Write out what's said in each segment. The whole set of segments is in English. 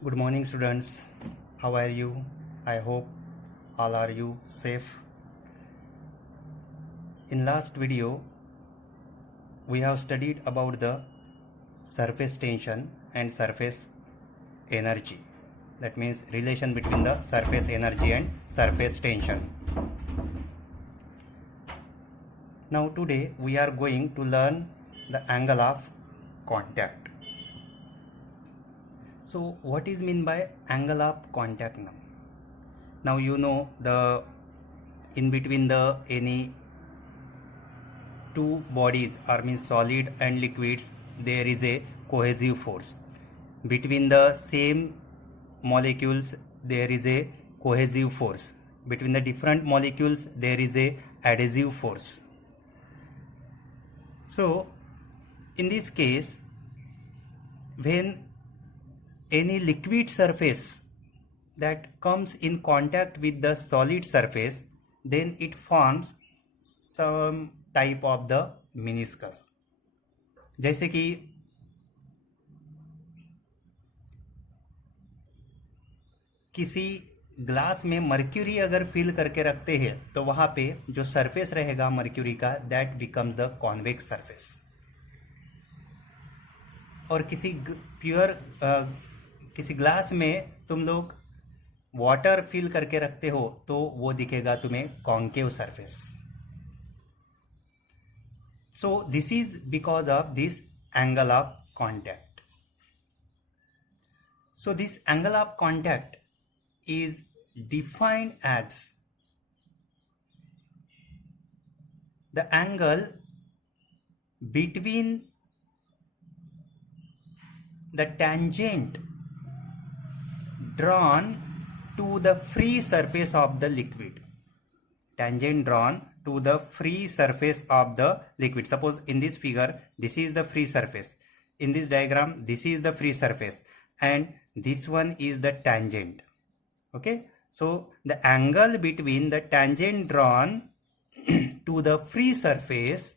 Good morning, students. How are you? I hope all are you safe. In last video, we have studied about the surface tension and surface energy. That means relation between the surface energy and surface tension. Now today we are going to learn the angle of contact. So what is mean by angle of contact now? Now you know the in between the any two bodies or means solid and liquids there is a cohesive force. Between the same molecules there is a cohesive force. Between the different molecules there is a adhesive force. So in this case, when any liquid surface that comes in contact with the solid surface, then it forms some type of the meniscus. जैसे कि किसी glass में mercury अगर fill करके रखते हैं तो वहां पे जो सरफेस रहेगा मर्क्यूरी का that becomes the convex surface. और किसी ग्लास में तुम लोग वाटर फिल करके रखते हो तो वो दिखेगा तुम्हें concave surface. So this is because of this angle of contact. So this angle of contact is defined as the angle between the tangent drawn to the free surface of the liquid. Tangent drawn to the free surface of the liquid. Suppose in this figure this is the free surface. In this diagram this is the free surface and this one is the tangent. Okay, so the angle between the tangent drawn to the free surface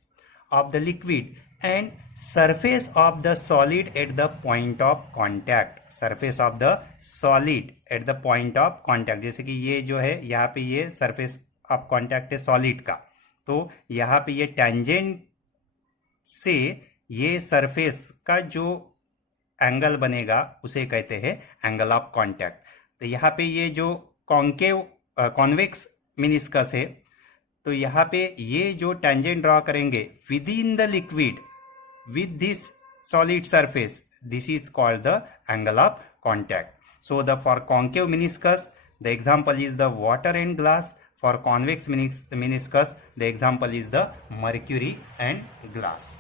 of the liquid and surface of the solid at the point of contact. Surface of the solid at the point of contact. जैसे कि ये जो है यहाँ पे ये surface of contact है solid का, तो यहाँ पे ये tangent से ये surface का जो एंगल बनेगा उसे कहते हैं एंगल ऑफ कॉन्टैक्ट. तो यहाँ पे ये जो कॉन्वेक्स मिनिस्कस है तो यहाँ पे ये जो टेंजेंट ड्रॉ करेंगे with in the liquid with this solid surface, this is called the angle of contact. So the for concave meniscus the example is the water and glass. For convex meniscus the example is the mercury and glass.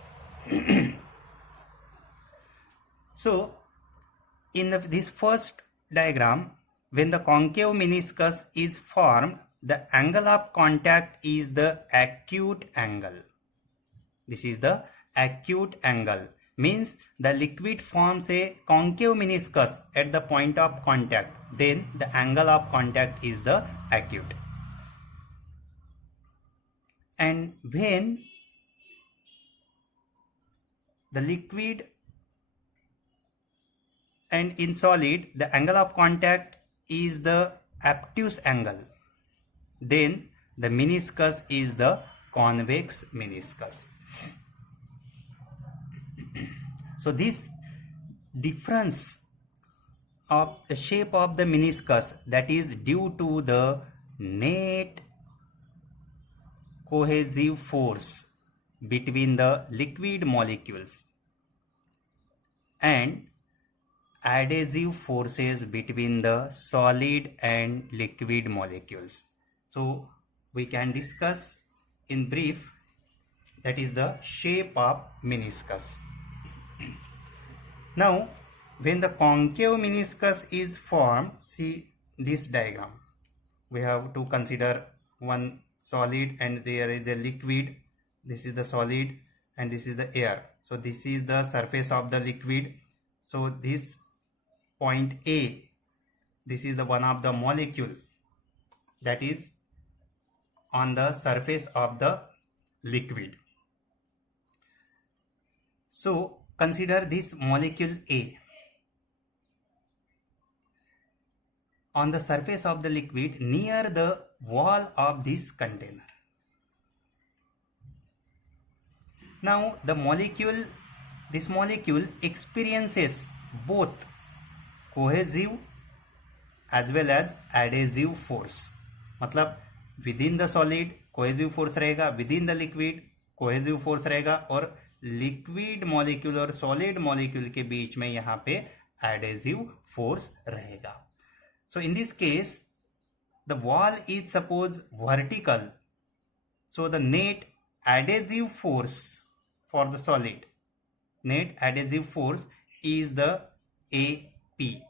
So in this first diagram, when the concave meniscus is formed, the angle of contact is the acute angle. This is the acute angle. Means the liquid forms a concave meniscus at the point of contact. Then the angle of contact is the acute. And when the liquid and in solid the angle of contact is the obtuse angle, then the meniscus is the convex meniscus. So this difference of the shape of the meniscus, that is due to the net cohesive force between the liquid molecules and adhesive forces between the solid and liquid molecules. So we can discuss in brief, that is the shape of meniscus. Now when the concave meniscus is formed, see this diagram, we have to consider one solid and there is a liquid. This is the solid and this is the air. So this is the surface of the liquid. So this point A, this is the one of the molecule that is on the surface of the liquid. So consider this molecule A. on the surface of the liquid near the wall of this container. Now this molecule experiences both cohesive as well as adhesive force. मतलब within the solid cohesive force रहेगा, within the liquid cohesive force रहेगा, और liquid molecule और solid molecule के बीच में यहाँ पे adhesive force रहेगा. So in this case the wall is suppose vertical, so the net adhesive force for the solid, net adhesive force is the AP.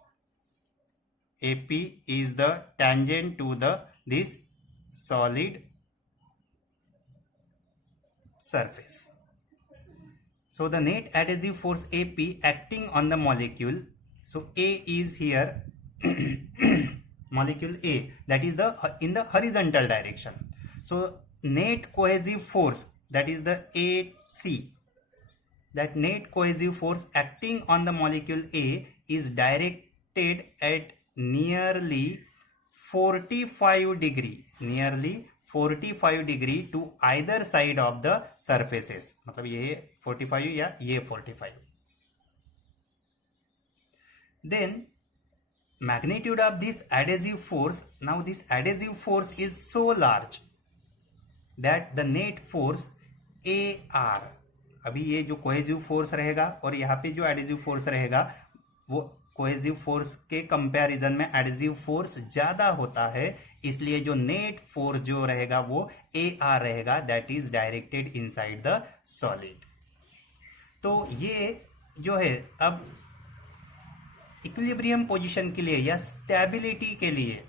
AP is the tangent to this solid surface. So the net adhesive force AP acting on the molecule. So A is here molecule A, that is in the horizontal direction. So net cohesive force, that is the AC, that net cohesive force acting on the molecule A is directed at nearly 45 degree to either side of the surfaces. मतलब ये 45 या ये 45. Then magnitude of this adhesive force, now this adhesive force is so large that the net force AR, अभी ये जो cohesive force रहेगा और यहाँ पे जो एडहेसिव फोर्स रहेगा वो कोहेसिव फोर्स के कंपैरिजन में एडहेसिव फोर्स ज्यादा होता है, इसलिए जो नेट फोर्स जो रहेगा वो AR रहेगा, that is directed inside the solid. तो ये जो है अब इक्विलिब्रियम पोजीशन के लिए या स्टेबिलिटी के लिए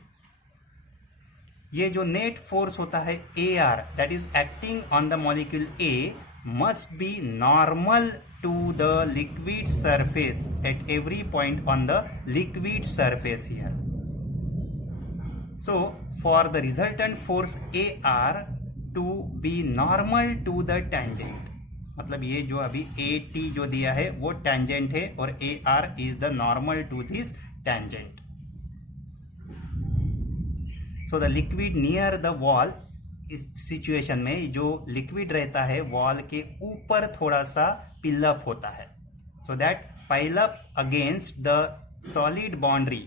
ये जो नेट फोर्स होता है AR, that is acting on the molecule A, must be normal to the liquid surface at every point on the liquid surface here. So for the resultant force AR to be normal to the tangent, मतलब ये जो अभी AT जो दिया है वो tangent है और AR is the normal to this tangent. So the liquid near the wall, इस सिचुएशन में जो लिक्विड रहता है वॉल के ऊपर थोड़ा सा पिलअप होता है, so that pile up against the solid boundary,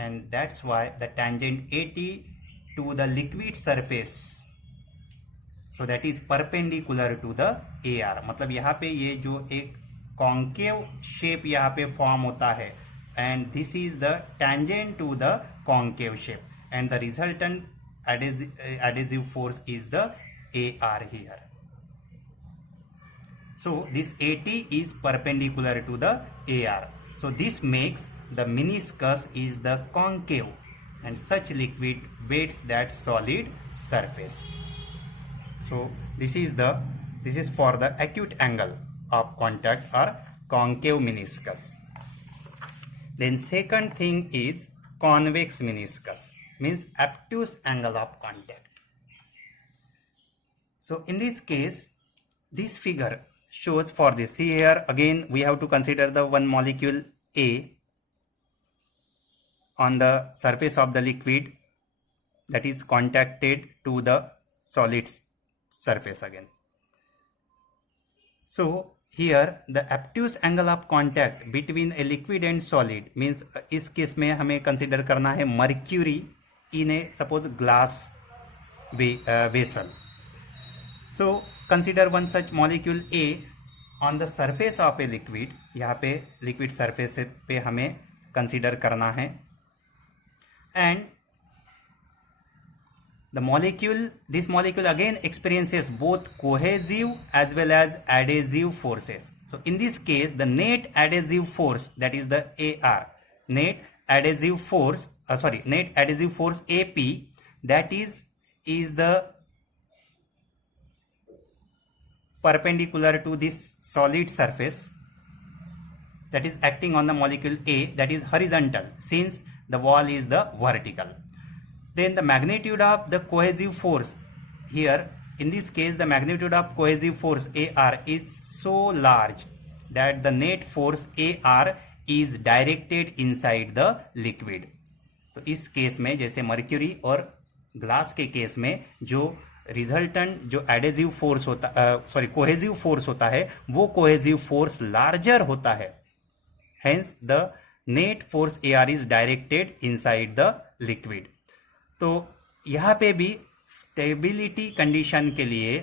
and that's why the tangent AT to the liquid surface, so that is perpendicular to the AR. मतलब यहाँ पे ये जो एक कॉन्केव शेप यहाँ पे फॉर्म होता है, and this is the tangent to the concave shape, and the resultant adhesive force is the AR here. So this AT is perpendicular to the AR. So this makes the meniscus is the concave, and such liquid weights that solid surface. So this is for the acute angle of contact or concave meniscus. Then second thing is convex meniscus, means obtuse angle of contact. So in this case, this figure shows for this. See here again we have to consider the one molecule A on the surface of the liquid that is contacted to the solid surface again. So here the obtuse angle of contact between a liquid and solid means इस case में हमें consider करना है mercury in a suppose glass vessel. So consider one such molecule A on the surface of a liquid. यहाँ पे liquid surface पे हमें consider करना है, and this molecule again experiences both cohesive as well as adhesive forces. So in this case the net adhesive force, that is the AR, net adhesive force AP, that is the perpendicular to this solid surface, that is acting on the molecule A, that is horizontal since the wall is the vertical. Then the magnitude of the cohesive force here, in this case the magnitude of cohesive force AR is so large that the net force AR is directed inside the liquid. तो इस case में जैसे mercury और glass के case में जो resultant जो adhesive force होता कोहेसिव फोर्स होता है वो कोहेसिव फोर्स लार्जर होता है, hence the net force AR is directed inside the liquid. तो यहाँ पे भी स्टेबिलिटी कंडीशन के लिए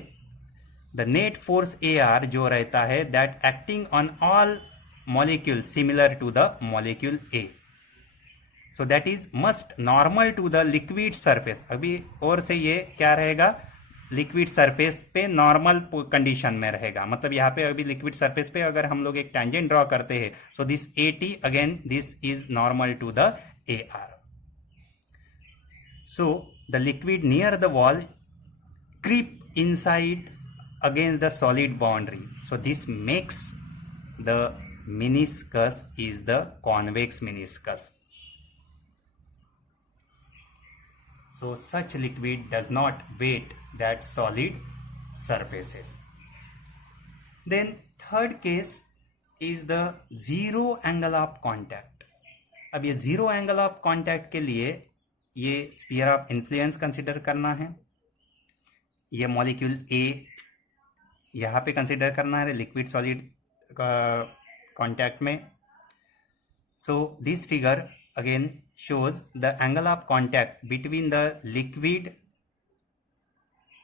द नेट फोर्स AR जो रहता है that acting on all molecule similar to the molecule A, so that is must normal to the liquid surface. अभी और से ये क्या रहेगा, लिक्विड सरफेस पे नॉर्मल कंडीशन में रहेगा, मतलब यहाँ पे अभी लिक्विड सरफेस पे अगर हम लोग एक टेंजेंट ड्रॉ करते हैं so this AT again this is normal to the AR। So the liquid near the wall creep inside against the solid boundary, so this makes the meniscus is the convex meniscus. So such liquid does not wet that solid surfaces. Then third case is the zero angle of contact. अब ये zero angle of contact के लिए ये sphere of influence consider करना है, ये molecule A यहाँ पे कंसिडर करना है लिक्विड सॉलिड कॉन्टैक्ट में। So this figure again shows the angle of contact between the liquid,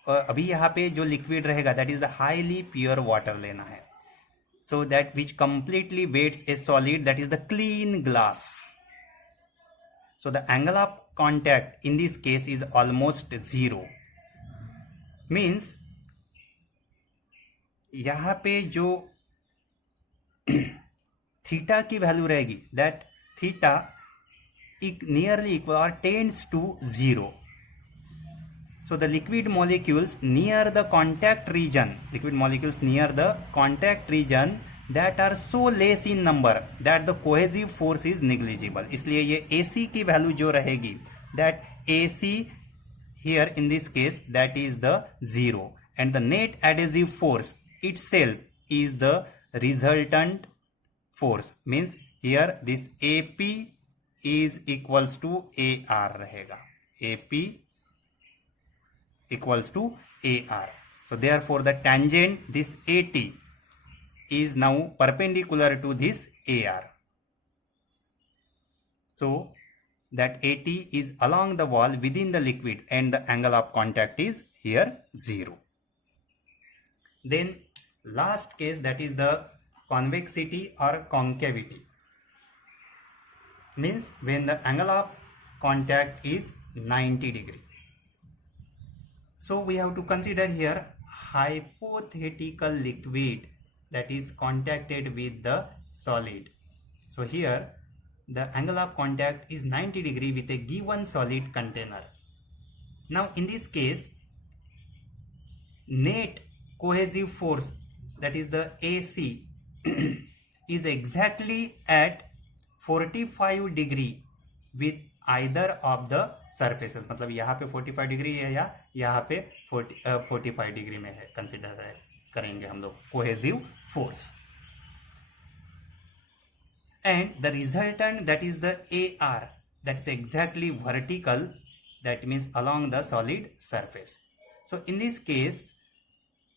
और अभी यहाँ पे जो लिक्विड रहेगा that is the highly pure water लेना है, so that which completely wets a solid that is the clean glass. So the angle of contact in this case is almost zero, means यहाँ पे जो theta की value रहेगी that theta nearly equal और tends to zero. So the liquid molecules near the contact region, liquid molecules near the contact region that are so less in number that the cohesive force is negligible. इसलिए ये AC की value जो रहेगी that AC here in this case that is the zero, and the net adhesive force itself is the resultant force, means here this AP is equals to AR रहेगा, AP equals to AR. So therefore the tangent this AT is now perpendicular to this AR, so that AT is along the wall within the liquid and the angle of contact is here 0. Then last case, that is the convexity or concavity, means when the angle of contact is 90 degree. So we have to consider here hypothetical liquid that is contacted with the solid. So here the angle of contact is 90 degree with a given solid container. Now in this case net cohesive force, that is the AC, is exactly at 45 degree with either of the surfaces, मतलब यहाँ पे 45 degree है या यहाँ पे 45 degree में है, consider करेंगे हम लोग cohesive force, and the resultant that is the AR that is exactly vertical, that means along the solid surface. So in this case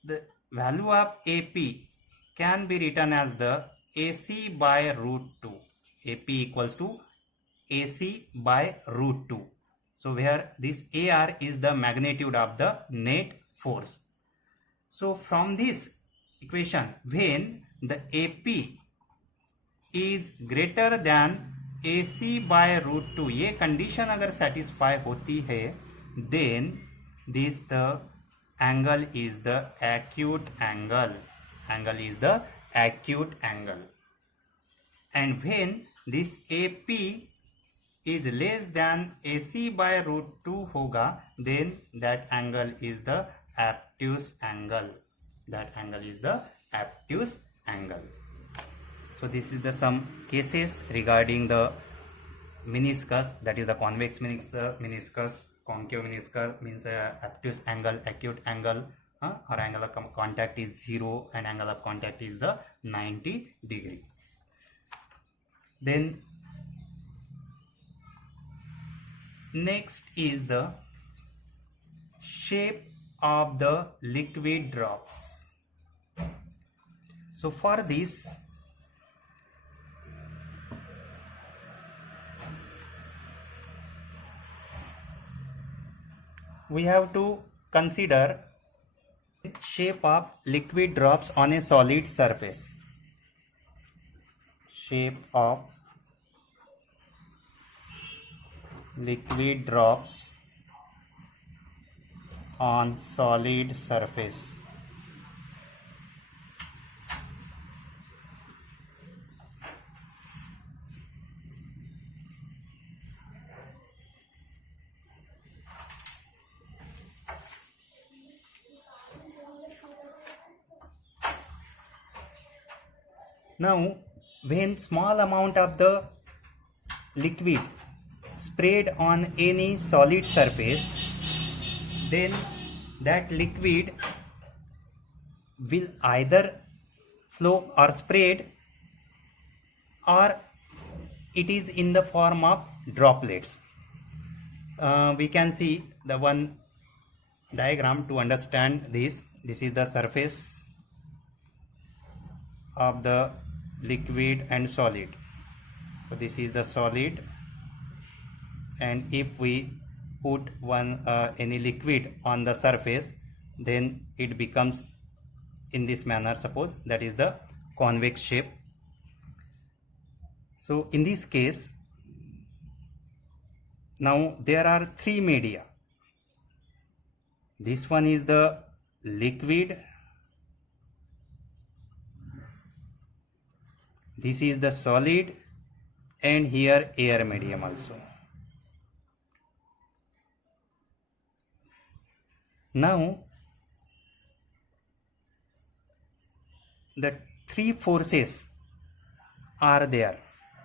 the value of AP can be written as the AC by root 2. AP equals to AC by root 2. So where this AR is the magnitude of the net force. So from this equation, when the AP is greater than AC by root 2, ये condition अगर satisfy होती है, then this the angle is the acute angle, angle is the acute angle, and when this AP is less than AC by root 2 होगा, then that angle is the obtuse angle, that angle is the obtuse angle. So this is the some cases regarding the meniscus, that is the convex meniscus, concave meniscus, means obtuse angle, acute angle, or angle of contact is 0 and angle of contact is the 90 degree. Then Next is the shape of the liquid drops. So for this, we have to consider shape of liquid drops on a solid surface. Shape of liquid drops on solid surface. Now, when small amount of the liquid sprayed on any solid surface, then that liquid will either flow or sprayed, or it is in the form of droplets. We can see the one diagram to understand this. This is the surface of the liquid and solid. So this is the solid, and if we put any liquid on the surface, then it becomes in this manner. Suppose that is the convex shape. So in this case, now there are three media. This one is the liquid, this is the solid, and here air medium also. Now the three forces are there.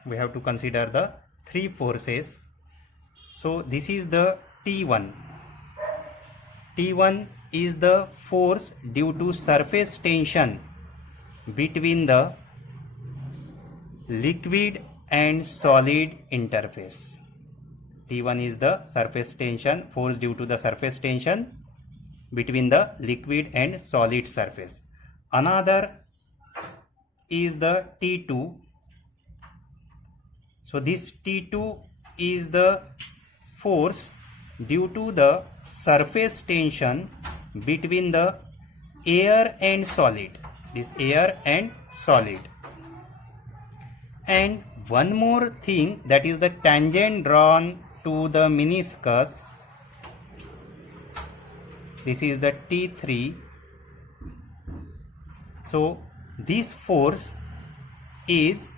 We have to consider the three forces. So this is the T1. T1 is the force due to surface tension between the liquid and solid interface. T1 is the surface tension, force due to the surface tension between the liquid and solid surface. Another is the T2. So this T2 is the force due to the surface tension between the air and solid. This air and solid. And one more thing, that is the tangent drawn to the meniscus. This is the T3. So this force is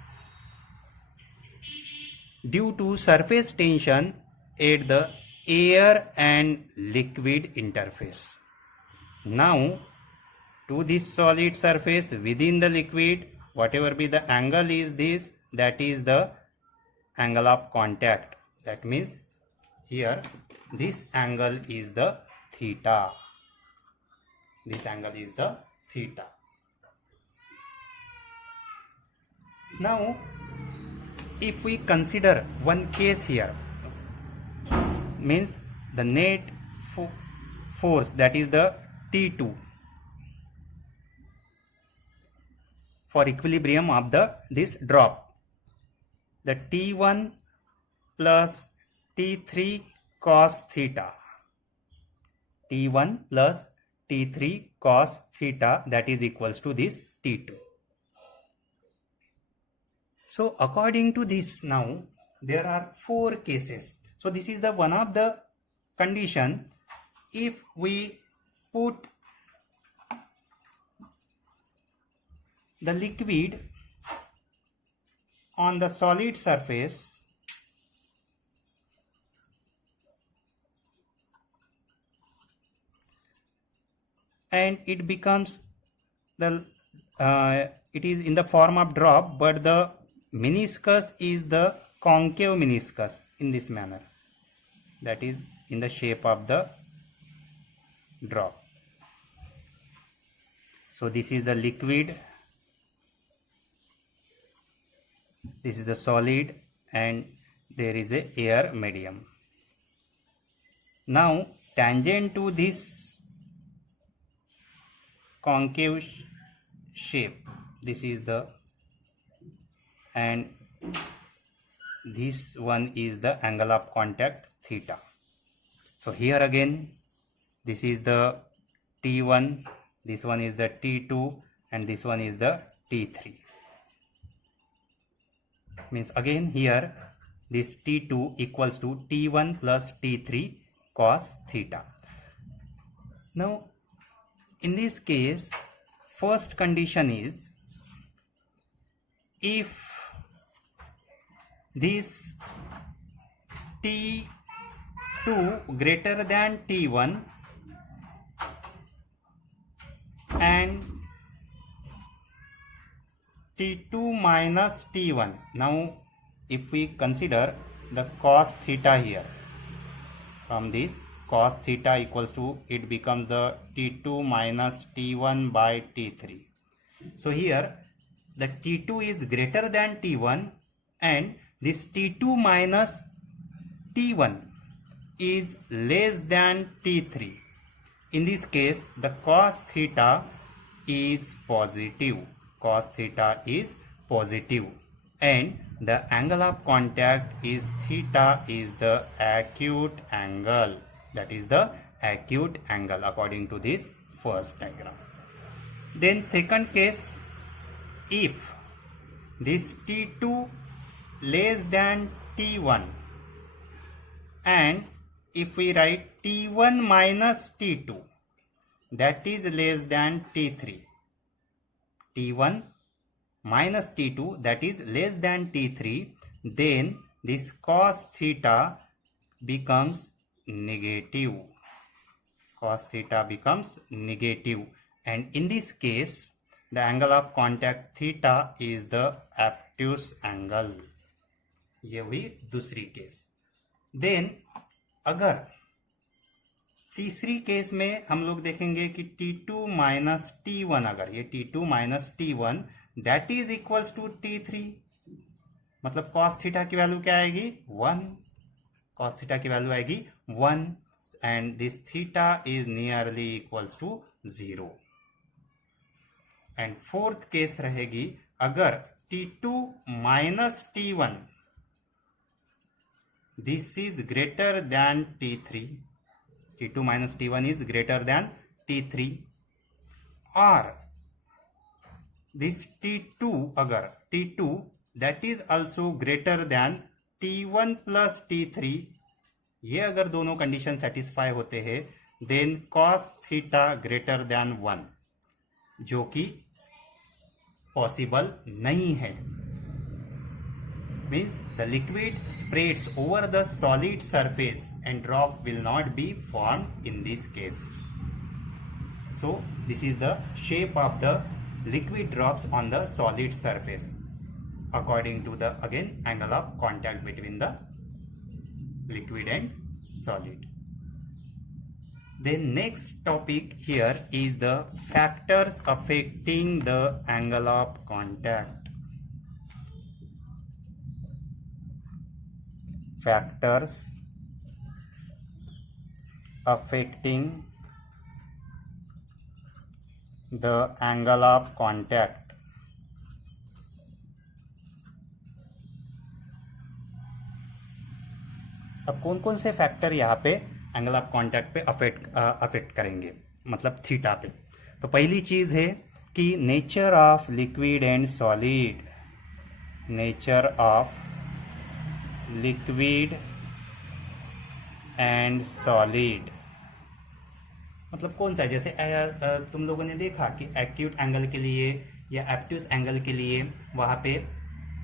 due to surface tension at the air and liquid interface. Now to this solid surface within the liquid, whatever be the angle is this, that is the angle of contact. That means here this angle is the theta. This angle is the theta. Now if we consider one case here, means the net force, that is the T2, for equilibrium of this drop, the T1 plus T3 cos theta, T1 plus T3 cos theta, that is equals to this T2. So according to this, now there are four cases. So this is the one of the condition. If we put the liquid on the solid surface, and it becomes the it is in the form of drop, but the meniscus is the concave meniscus in this manner, that is in the shape of the drop. So this is the liquid, this is the solid, and there is a air medium. Now tangent to this concave shape, this is the, and this one is the angle of contact theta. So here again, this is the T1, this one is the T2, and this one is the T3. Means again here this T2 equals to T1 plus T3 cos theta. Now in this case, first condition is if this T2 greater than T1 and T2 minus T1. Now if we consider the cos theta here, from this cos theta equals to, it becomes the T2 minus T1 by T3. So here the T2 is greater than T1 and this T2 minus T1 is less than T3. In this case, the cos theta is positive. Cos theta is positive, and the angle of contact is theta is the acute angle. That is the acute angle according to this first diagram. Then second case, if this T2 less than T1 and if we write T1 minus T2, that is less than T3. T1 minus T2, that is less than T3, then this cos theta becomes negative. Cos theta becomes negative, and in this case the angle of contact theta is the obtuse angle. ये हुई दूसरी case. Then अगर तीसरी case में हम लोग देखेंगे कि T2 माइनस T1, अगर ये T2 minus T1 that is equals to T3, मतलब cos थीटा की वैल्यू क्या आएगी 1, cos थीटा की वैल्यू आएगी 1 and this theta is nearly equals to 0. And fourth case रहेगी अगर T2 minus T1 this is greater than T3, T2 minus T1 is greater than T3, or this T2, अगर T2 that is also greater than T1 plus T3, ये अगर दोनों condition satisfy होते हैं then cos theta greater than 1, जो कि possible नहीं है. Means the liquid spreads over the solid surface and drop will not be formed in this case. So this is the shape of the liquid drops on the solid surface according to the again angle of contact between the liquid and solid. Then next topic here is the factors affecting the angle of contact. Factors affecting the angle of contact. अब कौन कौन से factor यहाँ पे angle of contact पे affect करेंगे, मतलब theta पे. तो पहली चीज है कि nature of liquid and solid. Nature of liquid and solid मतलब कौन सा, जैसे तुम लोगों ने देखा कि एक्यूट एंगल के लिए या एब्ट्यूस एंगल के लिए वहाँ पे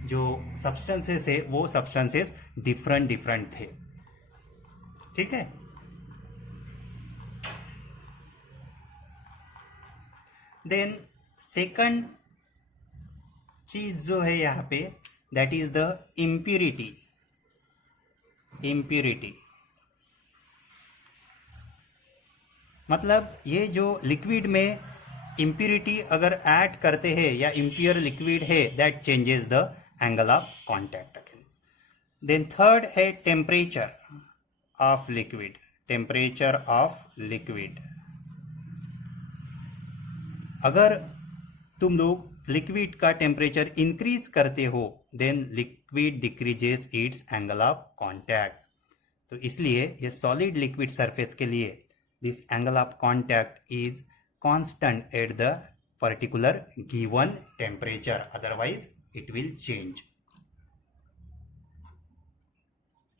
जो सब्सटेंसेस है वो सब्सटेंसेस डिफरेंट थे. ठीक है. देन सेकंड चीज जो है यहाँ पे दैट इज द इम्प्यूरिटी. मतलब ये जो लिक्विड में इम्प्यूरिटी अगर ऐड करते हैं या इम्प्योर लिक्विड है that changes the angle of contact again. Then third है temperature of liquid. Temperature of liquid. अगर तुम लोग लिक्विड का टेम्परेचर इंक्रीज करते हो then liquid decreases its angle of contact. तो इसलिए ये सॉलिड लिक्विड सरफेस के लिए this angle of contact is constant at the particular given temperature, otherwise it will change.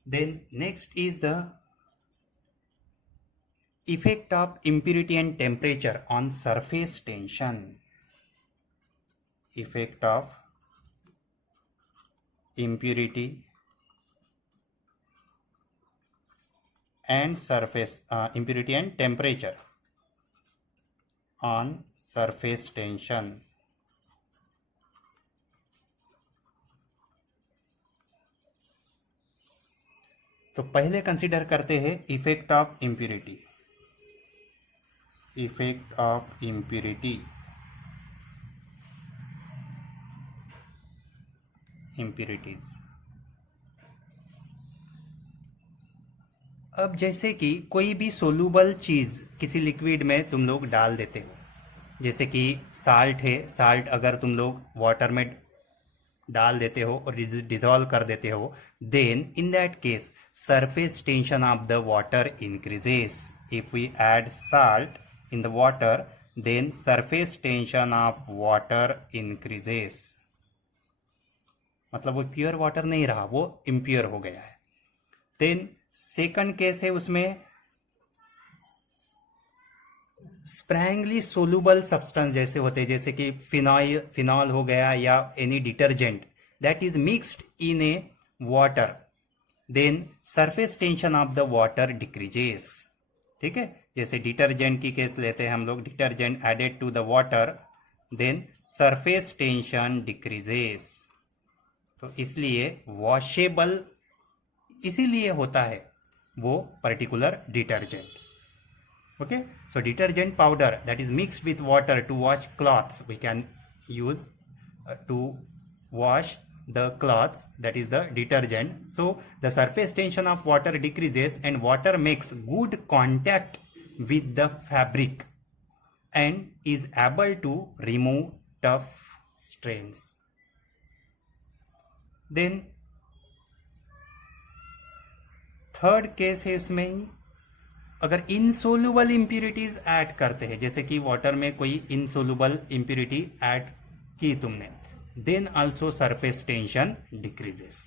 Then next is the effect of impurity and temperature on surface tension. Effect of impurity and impurity and temperature on surface tension. तो पहले consider करते हैं effect of impurity. Effect of impurity, impurities. अब जैसे कि कोई भी soluble चीज किसी लिक्विड में तुम लोग डाल देते हो, जैसे कि साल्ट है, साल्ट अगर तुम लोग वाटर में डाल देते हो और डिजॉल्व कर देते हो, then in that case surface tension of the water increases. If we add salt in the water then surface tension of water increases. मतलब वो प्योर वाटर नहीं रहा, वो इम्प्योर हो गया है। देन सेकंड केस है, उसमें स्प्रैंगली सोलूबल सब्सटेंस जैसे होते हैं, जैसे कि फिनॉल हो गया या any detergent that is mixed in a water, then surface tension of the water decreases. ठीक है, जैसे डिटर्जेंट की केस लेते हैं हम लोग, detergent added to the water then surface tension decreases. तो इसलिए वॉशेबल इसीलिए होता है वो particular detergent. Okay, so detergent powder that is mixed with water to wash cloths we can use to wash the cloths, that is the detergent. So the surface tension of water decreases and water makes good contact with the fabric and is able to remove tough stains. Then third case है, इसमें अगर insoluble impurities add करते हैं, जैसे कि water में कोई insoluble impurity add की तुमने, then also surface tension decreases.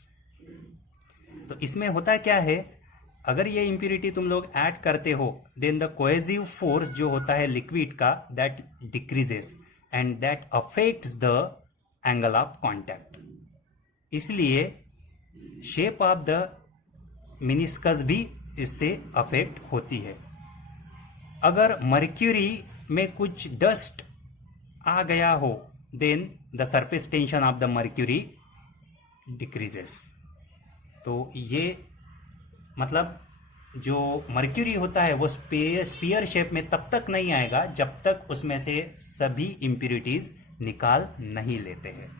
तो इसमें होता क्या है, अगर ये इंप्यूरिटी तुम लोग ऐड करते हो देन द कोहेसिव फोर्स जो होता है लिक्विड का that decreases and that affects the angle of contact. इसलिए शेप ऑफ द मिनिस्कस भी इससे अफेक्ट होती है। अगर मर्क्यूरी में कुछ डस्ट आ गया हो then the surface tension of the mercury decreases. तो ये मतलब जो मर्क्यूरी होता है वो स्फीयर शेप में तब तक नहीं आएगा जब तक उसमें से सभी इंप्यूरिटीज निकाल नहीं लेते हैं।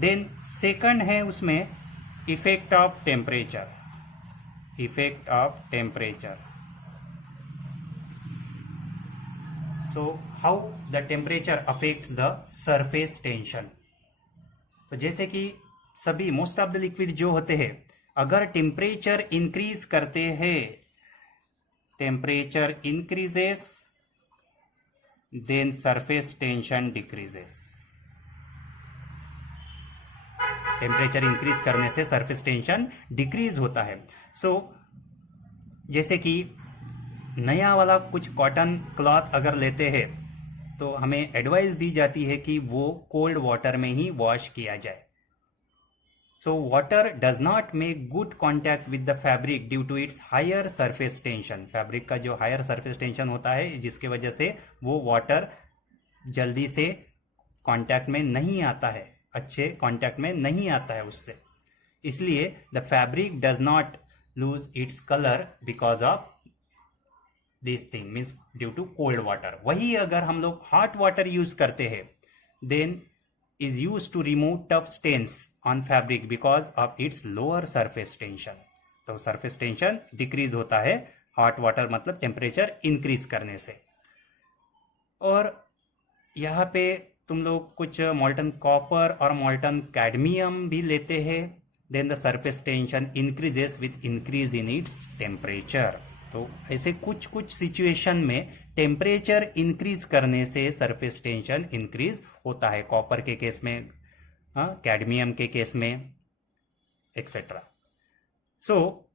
देन सेकंड है उसमें effect of temperature. Effect of temperature. So how the temperature affects the surface tension? तो जैसे कि सभी मोस्ट ऑफ द लिक्विड जो होते हैं, अगर टेम्परेचर इंक्रीज करते हैं, temperature increases then surface tension decreases. Temperature increase करने से सरफेस टेंशन डिक्रीज होता है। सो जैसे कि नया वाला कुछ कॉटन क्लॉथ अगर लेते हैं तो हमें एडवाइस दी जाती है कि वो कोल्ड वाटर में ही वॉश किया जाए। So water does not make good contact with the fabric due to its higher surface tension. Fabric का जो हायर सरफेस टेंशन होता है जिसकी वजह से वो वाटर जल्दी से कॉन्टैक्ट में नहीं आता है, अच्छे कॉन्टैक्ट में नहीं आता है उससे। इसलिए the fabric does not lose its color because of this thing, means due to cold water. वही अगर हम लोग hot water use करते हैं then is used to remove tough stains on fabric because of its lower surface tension. तो surface tension decrease होता है hot water मतलब टेम्परेचर इंक्रीज करने से। और यहाँ पे तुम लोग कुछ मॉल्टन कॉपर और मॉल्टन कैडमियम भी लेते हैं, then the surface tension increases with increase in its temperature. तो ऐसे कुछ कुछ सिचुएशन में टेम्परेचर इंक्रीज करने से सरफेस टेंशन इंक्रीज होता है, कॉपर के केस में, कैडमियम के केस में, एक्सेट्रा। सो